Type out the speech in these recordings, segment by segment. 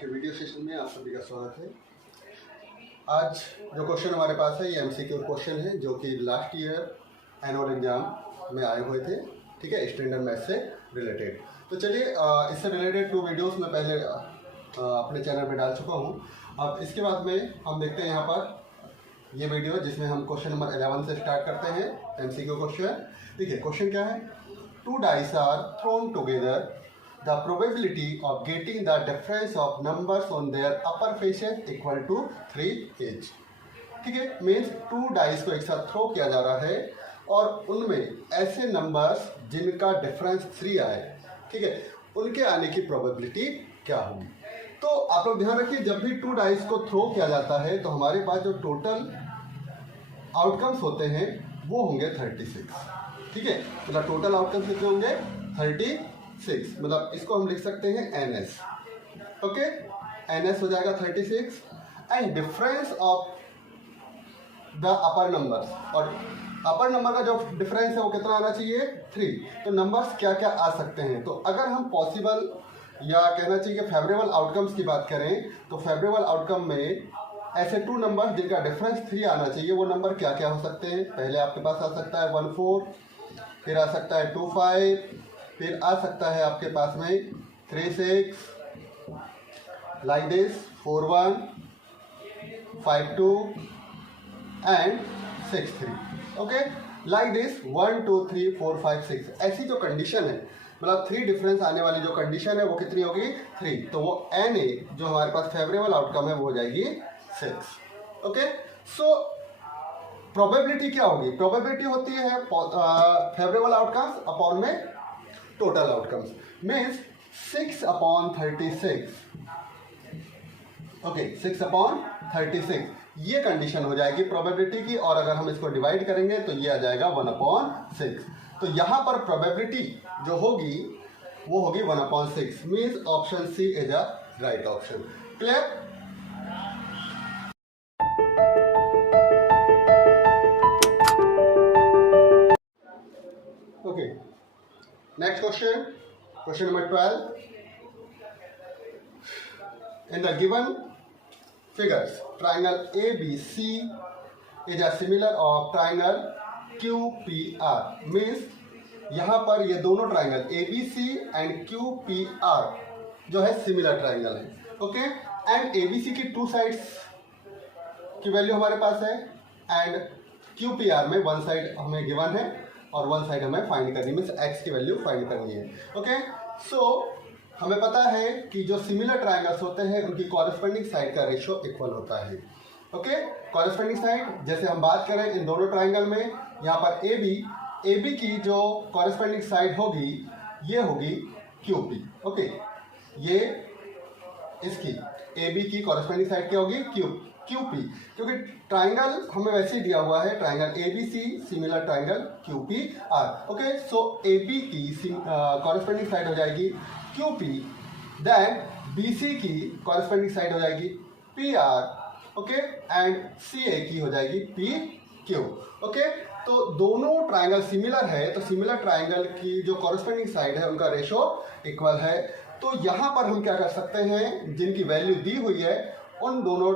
के video session में आप सभी का स्वागत है। आज जो क्वेश्चन हमारे पास है ये एमसीक्यू क्वेश्चन है जो कि लास्ट ईयर एनुअल एग्जाम में आए हुए थे, ठीक है, स्टैंडर्ड मैथ से रिलेटेड। तो चलिए इससे रिलेटेड 2 वीडियोस मैं पहले अपने चैनल पे डाल चुका हूँ। अब इसके बाद में हम देखते हैं यहाँ पर ये वीडियो जिसमें हम क्वेश्चन नंबर 11 से स्टार्ट करते हैं एमसीक्यू क्वेश्चन। देखिए क्वेश्चन क्या है, 2 dice are thrown together. The probability of getting the difference of numbers on their upper faces equal to 3 each. ठीक है, मीन्स 2 डाइस को एक साथ थ्रो किया जा रहा है और उनमें ऐसे नंबर्स जिनका डिफरेंस 3 आए, ठीक है, उनके आने की प्रोबेबिलिटी क्या होगी। तो आप लोग ध्यान रखिए, जब भी 2 डाइस को थ्रो किया जाता है तो हमारे पास जो टोटल आउटकम्स होते हैं वो होंगे 36, ठीक है। मतलब टोटल आउटकम्स कितने होंगे 36, मतलब इसको हम लिख सकते हैं NS, ओके। NS हो जाएगा 36 and difference of the upper numbers, और अपर नंबर का जो डिफरेंस है वो कितना आना चाहिए 3। तो नंबर्स क्या क्या आ सकते हैं, तो अगर हम पॉसिबल या कहना चाहिए फेवरेबल आउटकम्स की बात करें तो फेवरेबल आउटकम में ऐसे 2 नंबर्स जिनका डिफरेंस 3 आना चाहिए वो नंबर क्या क्या हो सकते हैं। पहले आपके पास आ सकता है 14, फिर आ सकता है 25, फिर आ सकता है आपके पास में 36, like this 41, 52 and 63, okay, like this 1 2 3 4 5 6। ऐसी जो कंडीशन है, मतलब 3 डिफरेंस आने वाली जो कंडीशन है वो कितनी होगी 3, तो वो NA जो हमारे पास फेवरेबल आउटकम है वो हो जाएगी 6, ओके। सो प्रोबेबिलिटी क्या होगी, प्रोबेबिलिटी होती है फेवरेबल आउटकम्स अपॉन में टोटल आउटकम्स, मीन्स 6/36, ओके, 6/36 ये कंडीशन हो जाएगी प्रोबेबिलिटी की। और अगर हम इसको डिवाइड करेंगे तो ये आ जाएगा 1/6। तो यहाँ पर प्रोबेबिलिटी जो होगी वो होगी 1/6, means option C is a right option. Clear. Okay, next question, question number 12. In the given figures, triangle ABC is a similar of triangle QPR. Means यहाँ पर ये दोनों ट्राइंगल ABC एंड QPR जो है सिमिलर ट्राइंगल है, okay. And ABC की 2 sides की value हमारे पास है एंड QPR में 1 साइड हमें गिवन है और 1 साइड हमें फाइंड करनी है, मीन्स x की वैल्यू फाइंड करनी है, ओके। सो हमें पता है कि जो सिमिलर ट्रायंगल्स होते हैं उनकी कॉरेस्पॉन्डिंग साइड का रेशियो इक्वल होता है, ओके। कॉरेस्पॉन्डिंग साइड जैसे हम बात करें इन दोनों ट्रायंगल में, यहाँ पर AB की जो कॉरेस्पॉन्डिंग साइड होगी ये होगी QP, ओके। ये इसकी AB की कॉरेस्पॉन्डिंग साइड क्या होगी QP, क्योंकि ट्राइंगल हमें वैसे ही दिया हुआ है, triangle ABC similar triangle QPR, okay. So AB की कॉरेस्पॉन्डिंग साइड हो जाएगी QP, देन BC की कॉरेस्पॉन्डिंग साइड हो जाएगी PR, ओके, एंड CA की हो जाएगी PQ, ओके। तो दोनों ट्राइंगल सिमिलर है तो सिमिलर ट्राइंगल की जो कॉरेस्पॉन्डिंग साइड है उनका रेशो इक्वल है। तो यहाँ पर हम क्या कर सकते हैं, जिनकी वैल्यू दी हुई है उन दोनों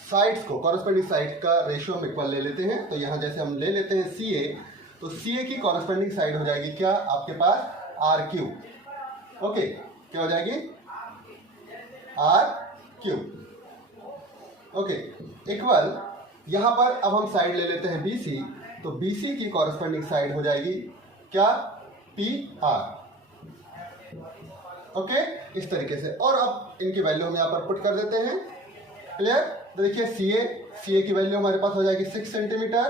साइड्स को कॉरेस्पॉन्डिंग साइड का रेशियो हम इक्वल ले लेते हैं। तो यहाँ जैसे हम ले लेते हैं CA, तो CA की कॉरेस्पॉन्डिंग साइड हो जाएगी क्या आपके पास RQ, ओके, क्या हो जाएगी RQ, ओके, इक्वल यहाँ पर अब हम साइड ले लेते हैं BC, तो BC की कॉरेस्पॉन्डिंग साइड हो जाएगी क्या PR, ओके, इस तरीके से। और अब इनकी वैल्यू हम यहाँ पर पुट कर देते हैं। क्लियर। तो देखिए CA की वैल्यू हमारे पास हो जाएगी 6 centimetre,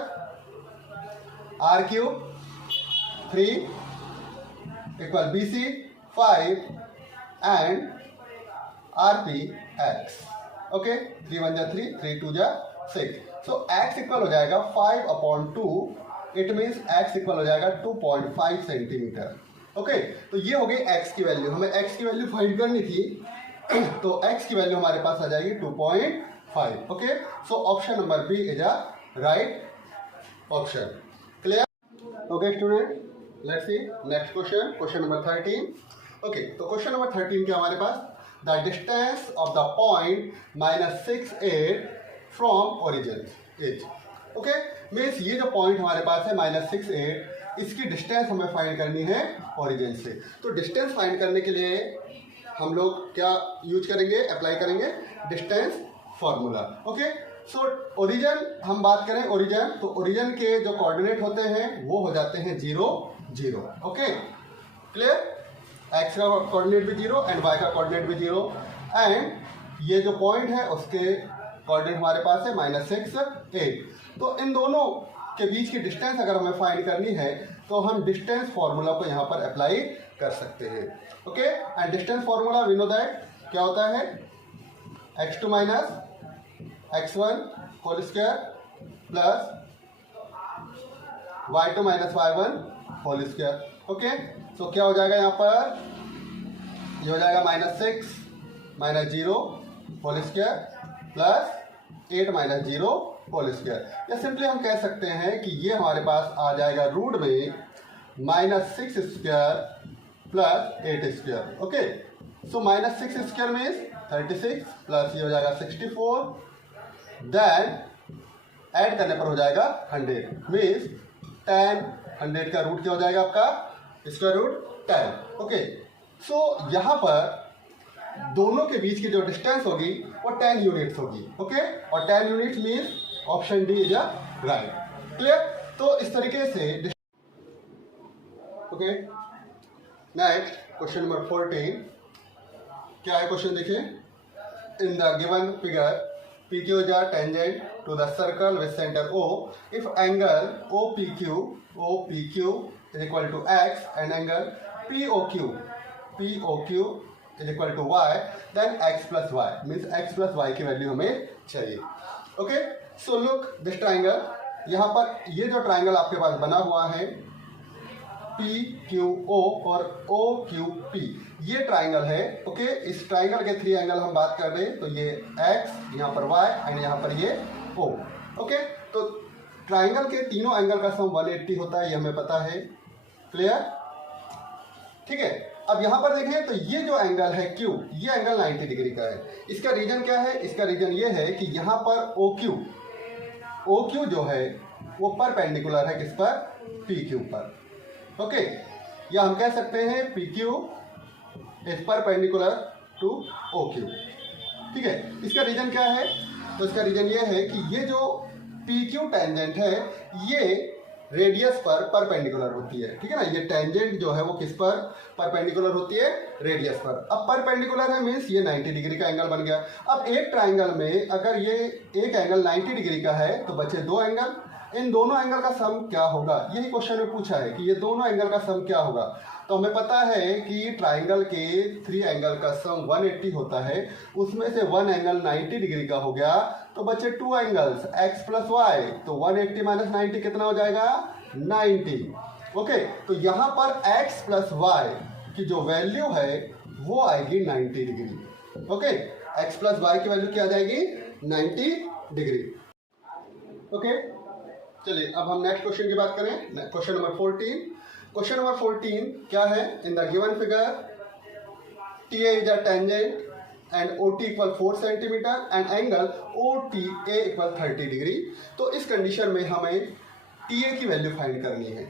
RQ 3 equal BC 5 and RP X, okay. 3 1 जा 3, 3 2 जा 6। सो X इक्वल हो जाएगा 5/2, इट मीन्स X इक्वल हो जाएगा 2.5 सेंटीमीटर, ओके। तो ये हो गई X की वैल्यू, हमें X की वैल्यू फाइंड करनी थी तो X की वैल्यू हमारे पास आ जाएगी 2.5, okay. So option number B is a right option. Clear, okay student, let's see next question, question number 13, okay. तो क्वेश्चन नंबर 13 के हमारे पास the distance of the point -68 from origin is. Okay, means ये जो point हमारे पास है -68, इसकी distance हमें फाइंड करनी है ओरिजिन से। तो डिस्टेंस फाइंड करने के लिए हम लोग क्या यूज करेंगे, अप्लाई करेंगे distance formula. Okay, so origin हम बात करें ओरिजिन, तो ओरिजिन के जो कोऑर्डिनेट होते हैं वो हो जाते हैं 0 0। Okay, clear? एक्स का कोऑर्डिनेट भी 0 एंड वाई का कोऑर्डिनेट भी 0, एंड ये जो पॉइंट है उसके कोऑर्डिनेट हमारे पास है -68। तो इन दोनों के बीच की डिस्टेंस अगर हमें फाइंड करनी है तो हम डिस्टेंस फॉर्मूला को यहाँ पर अप्लाई कर सकते हैं। Okay, and distance formula we know that क्या होता है, x2 - x1 whole square plus y2 - y1 whole square. Okay, तो क्या हो जाएगा यहाँ पर, ये हो जाएगा -6 - 0 whole square plus 8 - 0 whole square. या सिंपली हम कह सकते हैं कि ये हमारे पास आ जाएगा रूट में -6 स्क्वायर प्लस 8 स्क्वायर। ओके, सो -6 स्क्वायर मीन्स 36 प्लस ये हो जाएगा 64, देन ऐड करने पर हो जाएगा 100 मीन्स 10। 100 का रूट क्या हो जाएगा आपका, स्क्वायर रूट 10। ओके, सो यहाँ पर दोनों के बीच की जो डिस्टेंस होगी वो 10 यूनिट्स होगी। ओके, और 10 units means option D is right. Clear? तो इस तरीके से ओके, नेक्स्ट क्वेश्चन नंबर 14 क्या है, क्वेश्चन देखिए, in the given figure PQ is a tangent to the circle with center O if angle OPQ is equal to x and angle POQ is equal to y, then x plus y means x plus y की value हमें चाहिए। Okay, so look this triangle, यहाँ पर ये जो triangle आपके पास बना हुआ है PQO और OQP, ये ट्राइंगल है। ओके, इस ट्राइंगल के 3 एंगल हम बात कर रहे हैं, तो ये x, यहाँ पर y एंड यहाँ पर ये O। ओके, तो ट्राइंगल के तीनों एंगल का सम 180 होता है, ये हमें पता है। क्लियर? ठीक है, अब यहाँ पर देखें तो ये जो एंगल है Q, ये एंगल 90 डिग्री का है। इसका रीजन क्या है, इसका रीजन ये है कि यहाँ पर OQ जो है वो परपेंडिकुलर है किस पर, PQ पर। ओके, या हम कह सकते हैं PQ is perpendicular to OQ। ठीक है, इसका रीजन क्या है, तो इसका रीजन ये है कि ये जो PQ टेंजेंट है ये रेडियस पर परपेंडिकुलर होती है। ठीक है ना, ये टेंजेंट जो है वो किस पर परपेंडिकुलर होती है, रेडियस पर। अब परपेंडिकुलर है मीन्स ये 90 डिग्री का एंगल बन गया। अब एक ट्राइंगल में अगर ये एक एंगल 90 डिग्री का है तो बचे 2 एंगल, इन दोनों एंगल का सम क्या होगा, यही क्वेश्चन में पूछा है कि ये दोनों एंगल का सम क्या होगा। तो हमें पता है कि ट्राइंगल के 3 एंगल का सम 180 होता है, उसमें से 1 एंगल 90 डिग्री का हो गया, तो बचे 2 एंगल्स x प्लस वाई, तो 180 माइनस 90 कितना हो जाएगा, 90। ओके, तो यहाँ पर x प्लस वाई की जो वैल्यू है वो आएगी 90 degree. Okay, x plus Y की वैल्यू क्या आ जाएगी, 90 डिग्री। ओके, चलिए अब हम नेक्स्ट क्वेश्चन की बात करें, क्वेश्चन नंबर 14। क्वेश्चन नंबर 14 क्या है, in the given figure TA is a tangent and OT equal 4 centimetre and angle OTA equal 30 degree. तो इस कंडीशन में हमें TA की वैल्यू फाइंड करनी है।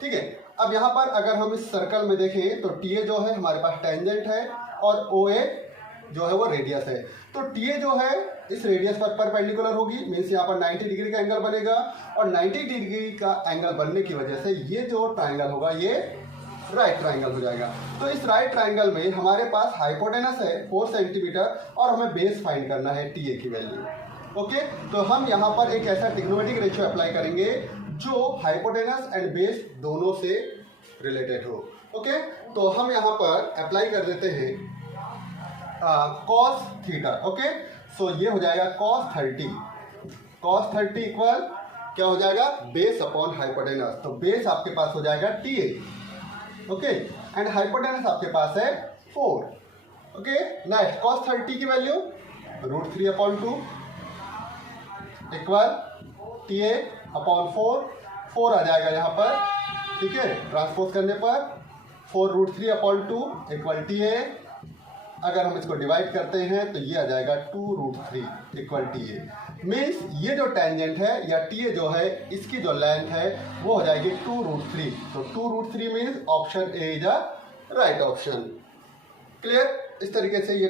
ठीक है, अब यहाँ पर अगर हम इस सर्कल में देखें तो TA जो है हमारे पास टेंजेंट है और OA जो है वो रेडियस है। तो TA जो है इस रेडियस पर परपेंडिकुलर होगी, मीन्स यहाँ पर 90 डिग्री का एंगल बनेगा, और 90 डिग्री का एंगल बनने की वजह से ये जो ट्राइंगल होगा ये राइट ट्राइंगल हो जाएगा। तो इस राइट ट्राइंगल में हमारे पास हाइपोटेनस है 4 सेंटीमीटर और हमें बेस फाइंड करना है TA की वैल्यू। ओके, तो हम यहाँ पर एक ऐसा ट्रिग्नोमेट्रिक रेशियो अप्लाई करेंगे जो हाइपोटेनस एंड बेस दोनों से रिलेटेड हो। ओके, तो हम यहाँ पर अप्लाई कर देते हैं cos थीटा। ओके, सो ये हो जाएगा cos 30 इक्वल क्या हो जाएगा, बेस अपॉन हाइपोटेनस। तो बेस आपके पास हो जाएगा TA। ओके, एंड हाइपोटेनस आपके पास है 4। ओके, नेक्स्ट cos 30 की वैल्यू √3/2 इक्वल TA अपॉन 4 आ जाएगा यहाँ पर। ठीक है, ट्रांसपोज करने पर 4 √3/2 इक्वल TA अगर हम इसको डिवाइड करते हैं तो ये आ जाएगा 2√3 इक्वल TA। मीन्स ये जो टेंजेंट है या TA जो है इसकी जो लेंथ है वो हो जाएगी 2√3। तो 2√3 means option A is a right option. Clear? इस तरीके से ये